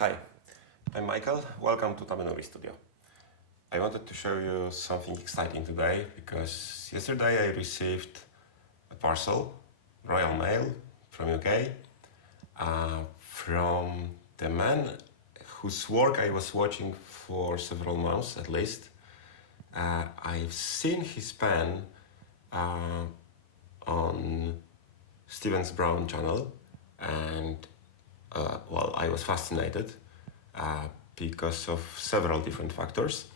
Hi, I'm Michael. Welcome to Tamenuri studio. I wanted to show you something exciting today because yesterday I received a parcel, Royal Mail from UK, from the man whose work I was watching for several months at least. I've seen his pen on Stevens Brown channel, and I was fascinated because of several different factors.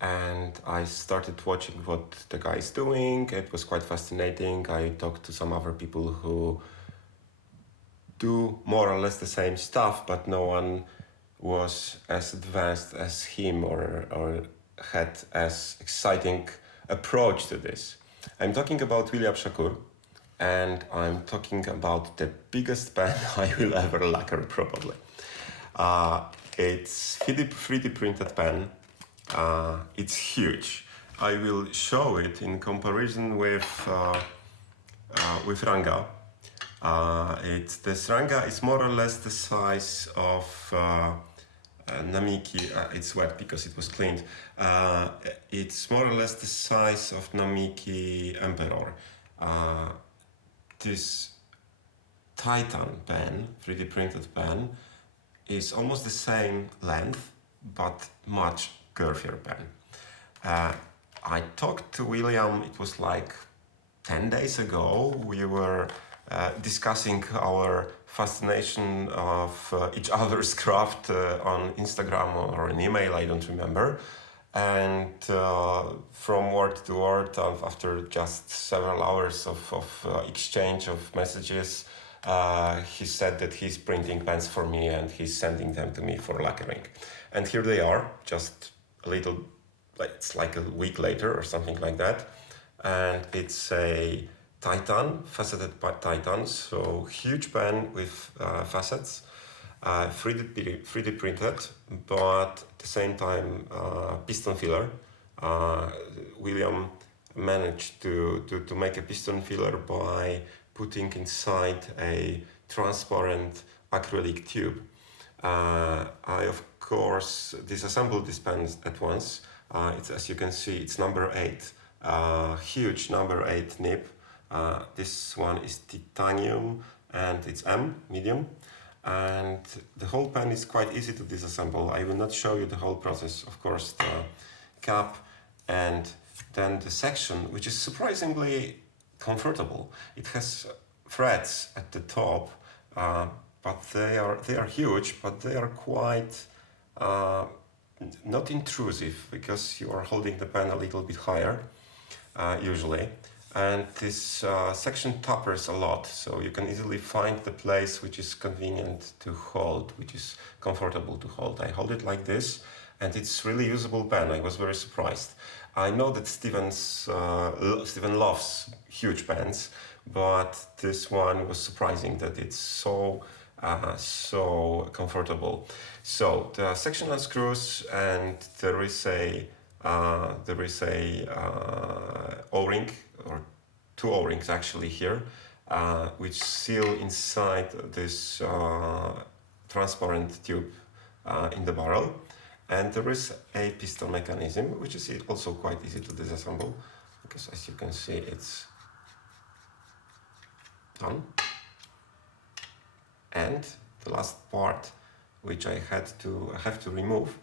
And I started watching what the guy is doing. It was quite fascinating. I talked to some other people who do more or less the same stuff, but no one was as advanced as him or had as exciting approach to this. I'm talking about William Shakour, and I'm talking about the biggest pen I will ever lacquer probably. It's 3D printed pen. It's huge. I will show it in comparison with Ranga. This Ranga is more or less the size of Namiki. It's wet because it was cleaned. It's more or less the size of Namiki Emperor. This Titan pen, 3D printed pen, is almost the same length, but much curvier pen. I talked to William, it was like 10 days ago. We were discussing our fascination of each other's craft on Instagram or an email, I don't remember. And from word to word, after just several hours of exchange of messages, he said that he's printing pens for me and he's sending them to me for lacquering. And here they are, just a little, it's like a week later or something like that. And it's a Titan, faceted Titan, so huge pen with facets, 3D printed, but at the same time piston filler. William managed to make a piston filler by putting inside a transparent acrylic tube. I of course disassembled this pen at once. It's, as you can see, it's number 8, huge number 8 nib. This one is titanium and it's M, medium. And the whole pen is quite easy to disassemble. I will not show you the whole process, of course, the cap and then the section, which is surprisingly comfortable. It has threads at the top, but they are huge, but they are quite not intrusive because you are holding the pen a little bit higher usually. And this section tapers a lot, so you can easily find the place which is convenient to hold, which is comfortable to hold. I hold it like this, and it's really usable pen. I was very surprised. I know that Steven loves huge pens, but this one was surprising that it's so comfortable. So the section unscrews, and there is a O-ring, or 2 O-rings actually here, which seal inside this transparent tube in the barrel. And there is a piston mechanism, which is also quite easy to disassemble, because as you can see, it's done. And the last part, which I have to remove,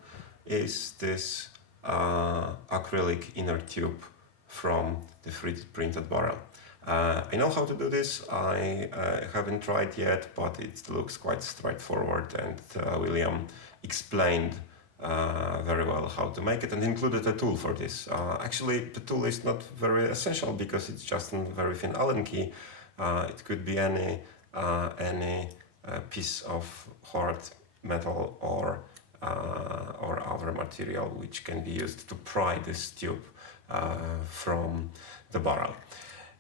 is this acrylic inner tube from the 3D printed barrel. I know how to do this. I haven't tried yet, but it looks quite straightforward, and William explained very well how to make it and included a tool for this. Actually, the tool is not very essential because it's just a very thin Allen key. It could be any piece of hard metal or other material which can be used to pry this tube from the barrel.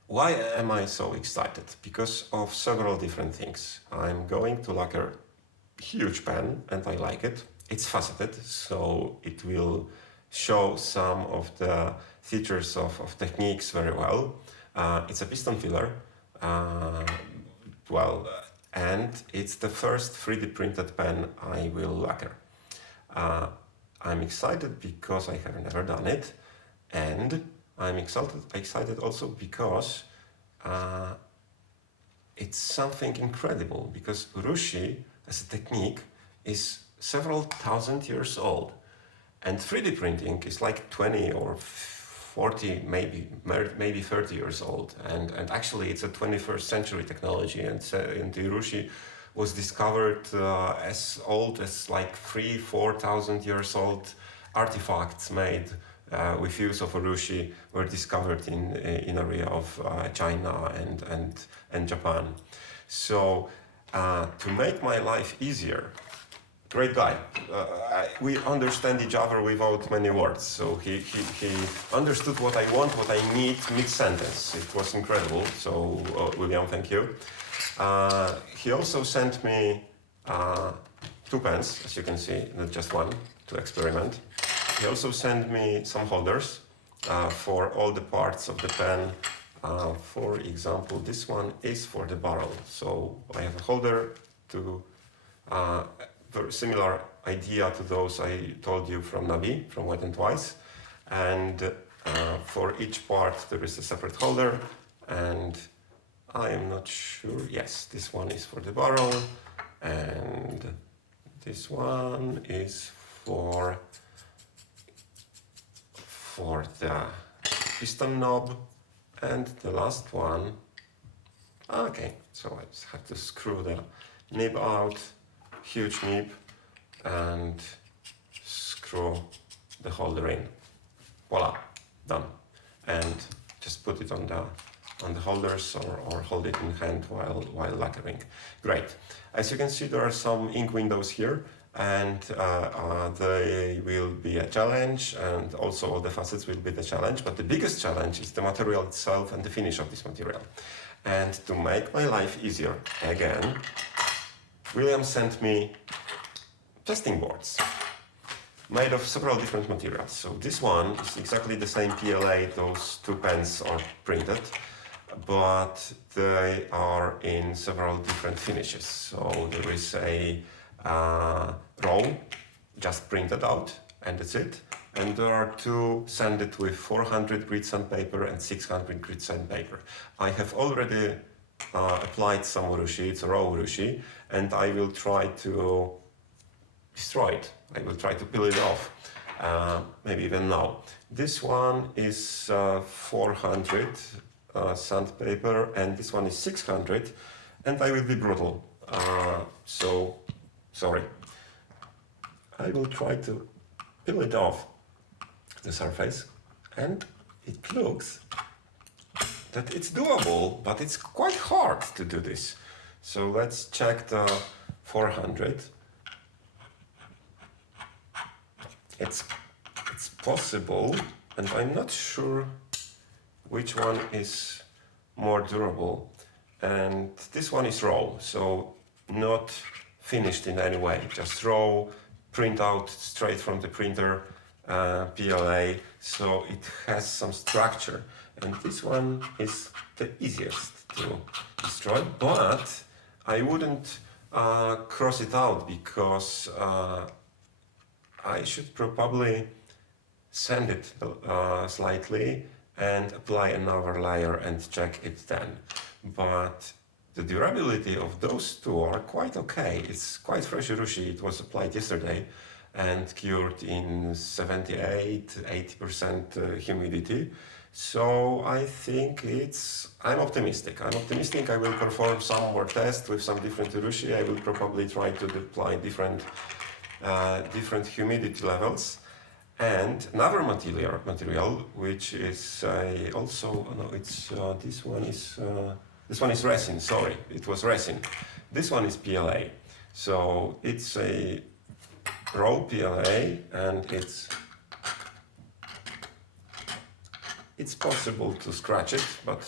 Why am I so excited? Because of several different things. I'm going to lacquer huge pen and I like it. It's faceted, so it will show some of the features of techniques very well. It's a piston filler. and it's the first 3D printed pen I will lacquer. I'm excited because I have never done it, and I'm excited also because it's something incredible, because Urushi as a technique is several thousand years old, and 3D printing is like 20 or 40, maybe 30 years old, and actually it's a 21st century technology, and the Urushi was discovered as old as like 4,000 years old. Artifacts made with use of Urushi were discovered in area of China and Japan. So to make my life easier, great guy. We understand each other without many words. So he understood what I want, what I need mid-sentence. It was incredible. So William, thank you. He also sent me 2 pens, as you can see, not just one, to experiment. He also sent me some holders for all the parts of the pen. For example, this one is for the barrel. So I have a holder to very similar idea to those I told you from Nabi, from Wet and Twice. And for each part there is a separate holder, and I am not sure. Yes, this one is for the barrel, and this one is for the piston knob, and the last one. Okay, so I just have to screw the nib out, huge nib, and screw the holder in. Voila, done. And just put it on the holders or hold it in hand while lacquering. Great. As you can see, there are some ink windows here, and they will be a challenge, and also all the facets will be the challenge, but the biggest challenge is the material itself and the finish of this material. And to make my life easier, again, William sent me testing boards made of several different materials. So this one is exactly the same PLA, those 2 pens are printed, but they are in several different finishes. So there is a raw, just printed out, and that's it. And there are 2 sanded with 400 grit sandpaper and 600 grit sandpaper. I have already applied some Urushi, it's a raw Urushi, and I will try to destroy it. I will try to peel it off, maybe even now. This one is 400 sandpaper, and this one is 600, and I will be brutal. So, sorry. I will try to peel it off the surface, and it looks that it's doable, but it's quite hard to do this. So let's check the 400. It's possible, and I'm not sure which one is more durable. And this one is raw, so not finished in any way, just raw, print out straight from the printer, PLA, so it has some structure. And this one is the easiest to destroy, but I wouldn't cross it out, because I should probably sand it slightly and apply another layer and check it then. But the durability of those 2 are quite okay. It's quite fresh Urushi. It was applied yesterday and cured in 78–80% humidity. So I think I'm optimistic. I will perform some more tests with some different Urushi. I will probably try to apply different humidity levels. And another material which is this one is resin. Sorry, it was resin. This one is PLA. So it's a raw PLA, and it's possible to scratch it, but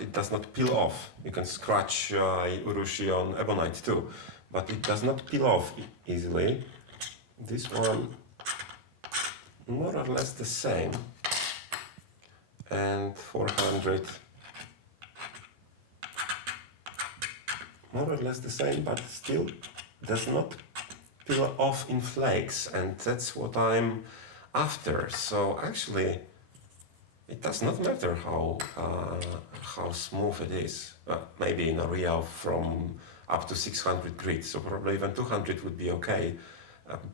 it does not peel off. You can scratch Urushi on ebonite too, but it does not peel off easily. This one, more or less the same, and 400 more or less the same, but still does not peel off in flakes, and that's what I'm after. So actually, it does not matter how smooth it is. Maybe in area from up to 600 grit, so probably even 200 would be okay.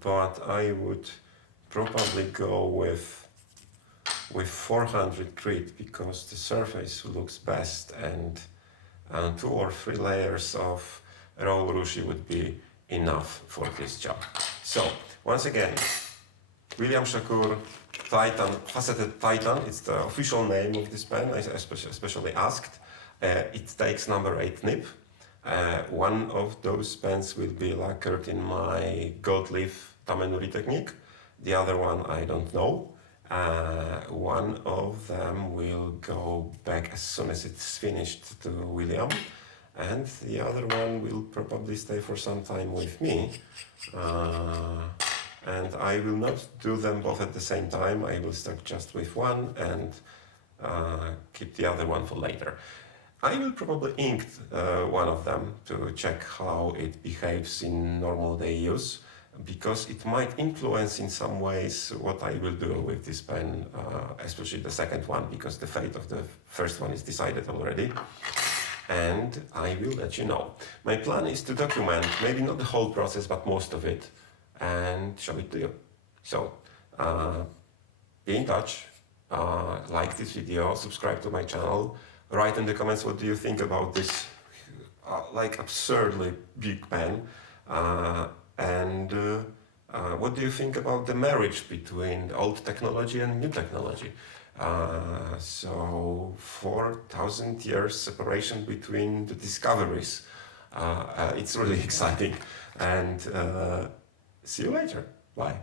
But I would probably go with 400 grit because the surface looks best, and 2 or 3 layers of raw urushi would be enough for this job. So once again, William Shakour Titan, Faceted Titan, it's the official name of this pen. I especially asked. It takes number 8 nib. One of those pens will be lacquered in my gold leaf Tamenuri technique. The other one I don't know. One of them will go back as soon as it's finished to William, and the other one will probably stay for some time with me. And I will not do them both at the same time. I will start just with one and keep the other one for later. I will probably ink one of them to check how it behaves in normal day use, because it might influence in some ways what I will do with this pen, especially the second one, because the fate of the first one is decided already. And I will let you know. My plan is to document, maybe not the whole process, but most of it, and show it to you. So, be in touch, like this video, subscribe to my channel, write in the comments what do you think about this like absurdly big pen, and what do you think about the marriage between old technology and new technology. So 4,000 years separation between the discoveries. It's really exciting, and see you later. Bye.